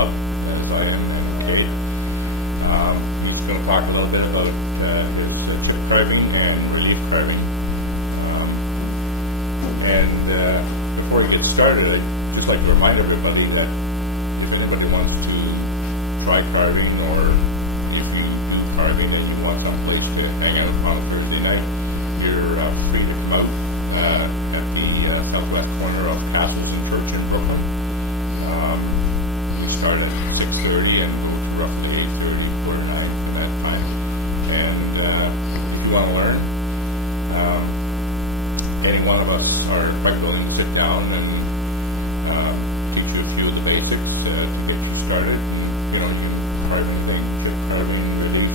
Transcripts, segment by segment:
Club, as I am today. He's going to talk a little bit about his chip carving and relief carving. Before we get started, I'd just like to remind everybody that if anybody wants to try carving, or if you do carving and you want some place to hang out on Thursday night, you're free to come out at the southwest corner of Castles and Church in Brooklyn. We start at 6:30 and go through up to 8:30, quarter 9 at that time. And if you want to learn, any one of us are quite willing to sit down and teach you a few of the basics to get you started. And, you know, you carve anything, chip carving, really,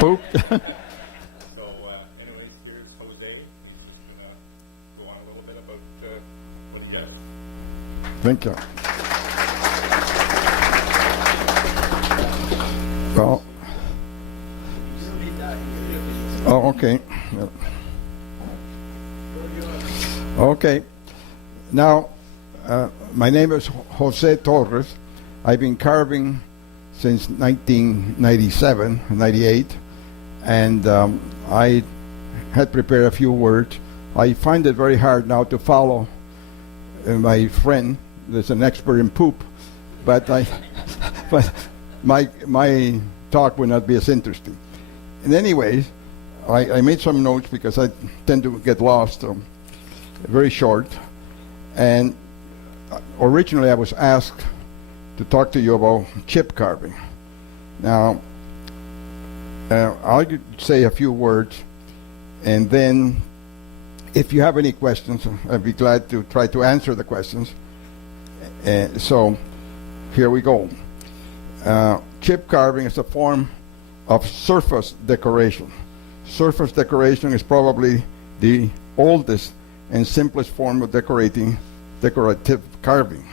Poop. So, anyways, here's Jose. He's just going to go on a little bit about what he does. Thank you. Well, oh, okay. Okay. Now, my name is Jose Torres. I've been carving since 1997, 98, and I had prepared a few words. I find it very hard now to follow my friend. There's an expert in poop, but but my talk will not be as interesting. In any way, I made some notes because I tend to get lost. Very short, and originally I was asked to talk to you about chip carving. Now, I'll say a few words, and then if you have any questions, I'd be glad to try to answer the questions. So here we go. Chip carving is a form of surface decoration. Surface decoration is probably the oldest and simplest form of decorative carving,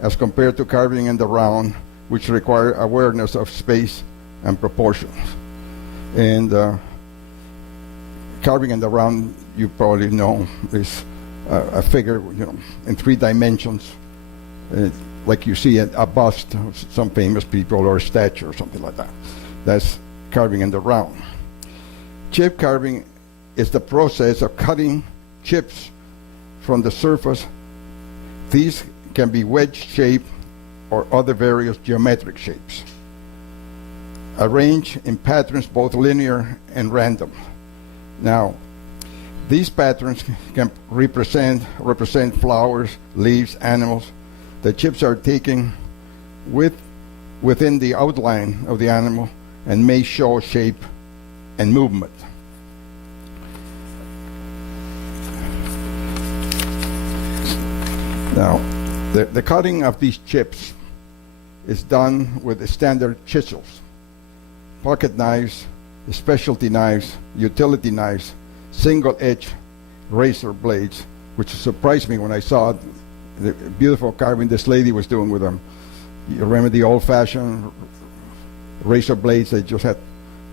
as compared to carving in the round, which require awareness of space and proportions. And carving in the round, you probably know, is a figure, you know, in 3 dimensions, like you see a bust of some famous people or a statue or something like that. That's carving in the round. Chip carving is the process of cutting chips from the surface. These can be wedge-shaped or other various geometric shapes, arranged in patterns both linear and random. Now, these patterns can represent flowers, leaves, animals. The chips are taken within the outline of the animal and may show shape and movement. Now, the cutting of these chips is done with the standard chisels, pocket knives, specialty knives, utility knives, single-edge razor blades, which surprised me when I saw the beautiful carving this lady was doing with them. You remember the old-fashioned razor blades? They just had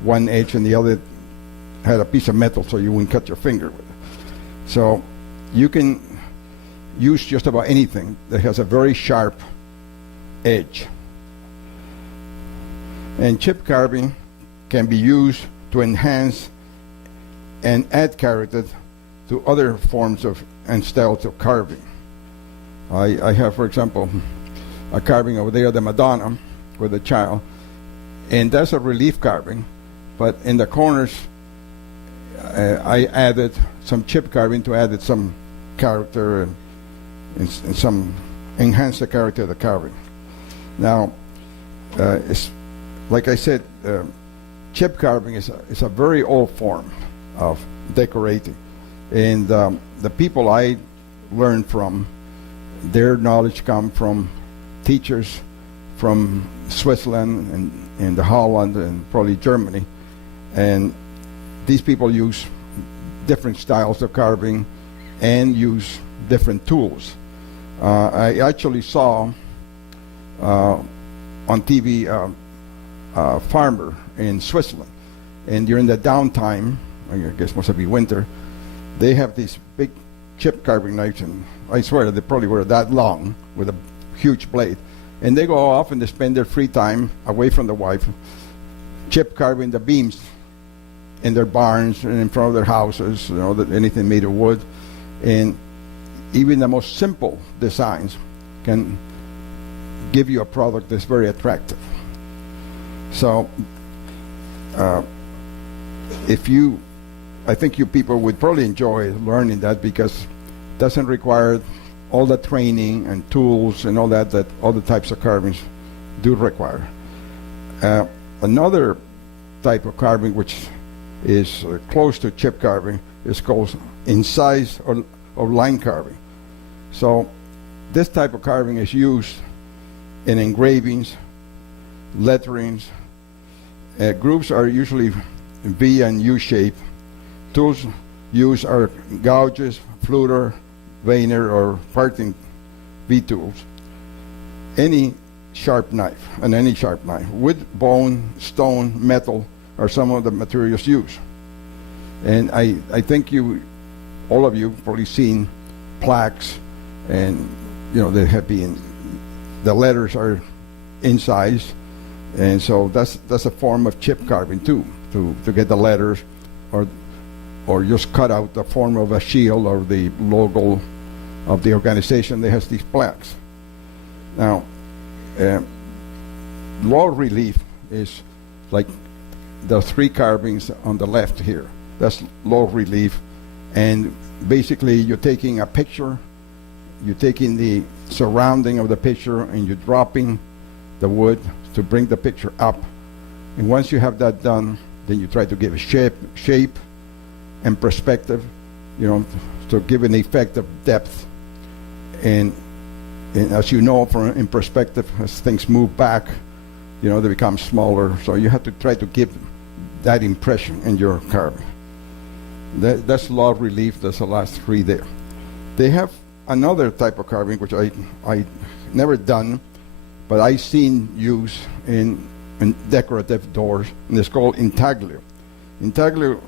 one edge and the other had a piece of metal so you wouldn't cut your finger with it. So you can use just about anything that has a very sharp edge. And chip carving can be used to enhance and add character to other forms of and styles of carving. I have, for example, a carving over there, the Madonna with a child, and that's a relief carving, but in the corners I added some chip carving to add some character and some enhance the character of the carving. Now, it's, like I said, chip carving is a very old form of decorating, and the people I learned from, their knowledge come from teachers from Switzerland and Holland and probably Germany, and these people use different styles of carving and use different tools. I actually saw on TV a farmer in Switzerland, and during the downtime, I guess must be winter, they have these big chip carving knives, and I swear they probably were that long with a huge blade. And they go off and they spend their free time away from the wife, chip carving the beams in their barns and in front of their houses, anything made of wood. And even the most simple designs can give you a product that's very attractive. So I think you people would probably enjoy learning that, because it doesn't require all the training and tools and all that other types of carvings do require. Another type of carving which is close to chip carving is called incise or line carving. So this type of carving is used in engravings, letterings. Grooves are usually V and U shape. Tools used are gouges, fluter, veiner, or parting V tools. Any sharp knife, wood, bone, stone, metal are some of the materials used. And I think all of you probably seen plaques, and they have been, the letters are incised, and so that's a form of chip carving too, to get the letters, or just cut out the form of a shield or the logo of the organization that has these plaques. Now, low relief is like the three carvings on the left here. That's low relief, and basically you're taking a picture, you're taking the surrounding of the picture, and you're dropping the wood to bring the picture up. And once you have that done, then you try to give a shape and perspective, to give an effect of depth. And as you know, in perspective, as things move back, they become smaller. So you have to try to give that impression in your carving. That's low relief. That's the last three there. They have another type of carving which I never done, but I seen use in decorative doors, and it's called intaglio. Intaglio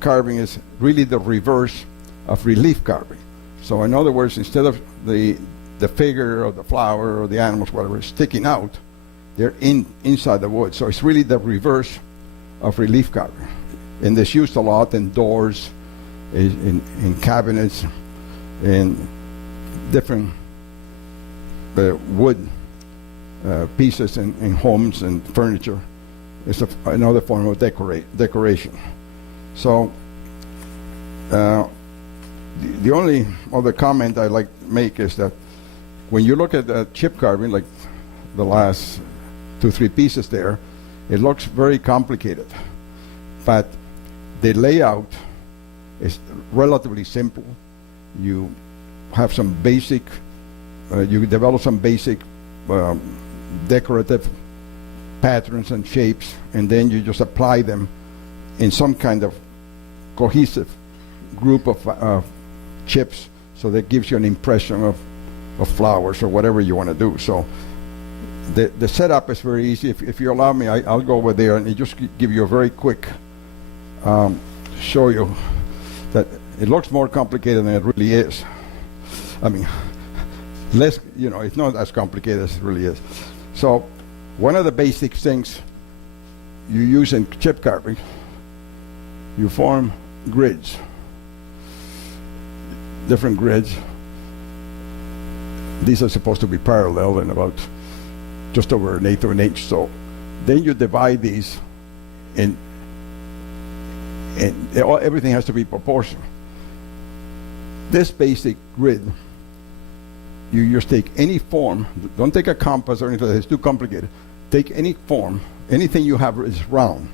carving is really the reverse of relief carving. So in other words, instead of the figure or the flower or the animals, whatever, sticking out, they're inside the wood. So it's really the reverse of relief carving. And it's used a lot in doors, in cabinets, in different wood pieces in homes and furniture. It's another form of decoration. So the only other comment I'd like to make is that when you look at the chip carving, like the last 2-3 pieces there, it looks very complicated. But the layout is relatively simple. You have some basic, you develop some basic decorative patterns and shapes, and then you just apply them in some kind of cohesive group of chips, so that gives you an impression of flowers or whatever you want to do. So the setup is very easy. If you allow me, I'll go over there and just give you a very quick show you that it looks more complicated than it really is. I mean, less, it's not as complicated as it really is. So one of the basic things you use in chip carving, you form grids, different grids. These are supposed to be parallel and about just over 1/8 of an inch. So then you divide these, and everything has to be proportional. This basic grid, you just take any form. Don't take a compass or anything. It's too complicated. Take any form. Anything you have is round,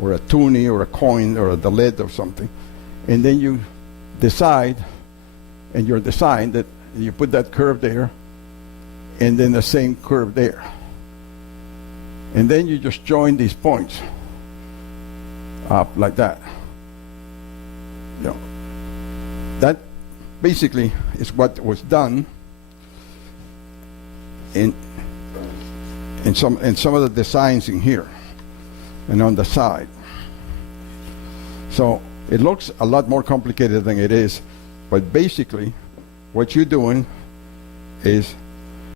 or a toonie, or a coin, or the lid of something, and then you decide, and your design, that you put that curve there, and then the same curve there, and then you just join these points up like that. That basically is what was done in some of the designs in here and on the side. So it looks a lot more complicated than it is, but basically what you're doing is